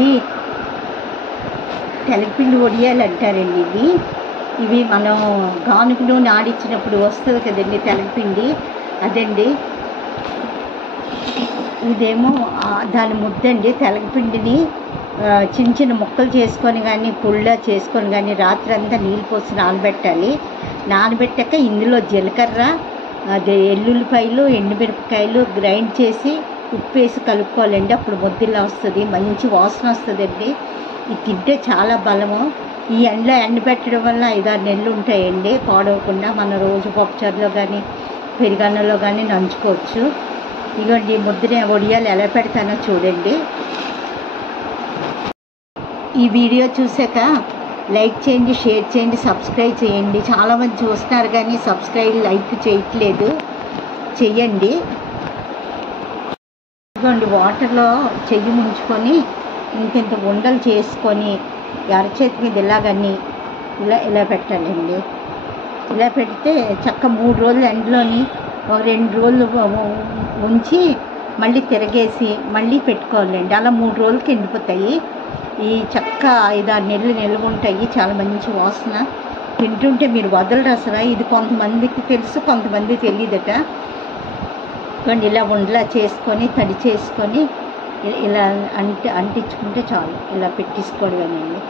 ఇవి తెలగపిండి వడియాలు అంటారండి. ఇవి మనం గానుగ నూనె ఆడించినప్పుడు వస్తుంది కదండి తెలగపిండి, అదండి. ఇదేమో దాని ముద్దండి. తెలగపిండిని చిన్న చిన్న ముక్కలు చేసుకొని కానీ పుల్ల చేసుకొని కానీ రాత్రి అంతా నీళ్ళు పోసి నానబెట్టాలి. నానబెట్టాక ఇందులో జీలకర్ర, అదే ఎల్లుల్లిపాయలు, ఎండుమిరపకాయలు గ్రైండ్ చేసి ఉప్పు వేసి కలుపుకోవాలండి. అప్పుడు ముద్దిలా వస్తుంది, మంచి వాసన వస్తుందండి. ఇది తింటే చాలా బలము. ఈ ఎండలో ఎండబెట్టడం వల్ల 5-6 నెలలు ఉంటాయండి పాడవకుండా. మన రోజు పప్పుచారులో కానీ పెరుగన్నంలో కానీ నంచుకోవచ్చు. ఇదిగోండి ముద్దని వడియాలు ఎలా పెడతానో చూడండి. ఈ వీడియో చూసాక లైక్ చేయండి, షేర్ చేయండి, సబ్స్క్రైబ్ చేయండి. చాలామంది చూస్తున్నారు కానీ సబ్స్క్రైబ్ లైక్ చేయట్లేదు, చెయ్యండి. ఇదిగోండి వాటర్లో చెయ్యి ముంచుకొని ఇంత ఉండలు చేసుకొని అరచేతి మీద ఇలాగని ఇలా పెట్టాలండి. ఇలా పెడితే చక్క 3 రోజులు ఎండలోని 2 రోజులు ఉంచి మళ్ళీ తిరగేసి మళ్ళీ పెట్టుకోవాలండి. అలా 3 రోజులకి ఎండిపోతాయి. ఈ చక్క 5-6 నెలలు నిల్వ ఉంటాయి. చాలా మంచి వాసన. తింటుంటే మీరు వదలరు అసలు. ఇది కొంతమందికి తెలుసు, కొంతమంది తెలియదట. ఇలా ఉండలా చేసుకొని తడి చేసుకొని ఇలా అంటించుకుంటే చాలు. ఇలా పెట్టేసుకోవడమేనండి.